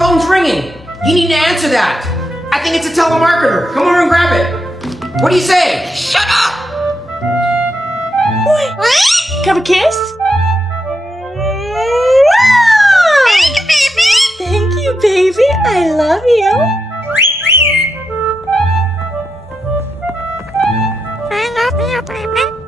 phone's ringing. You need to answer that. I think it's a telemarketer. Come over and grab it. What do you say? Shut up! What? Have a kiss? Thank you, baby. Thank you, baby. I love you. I love you, baby.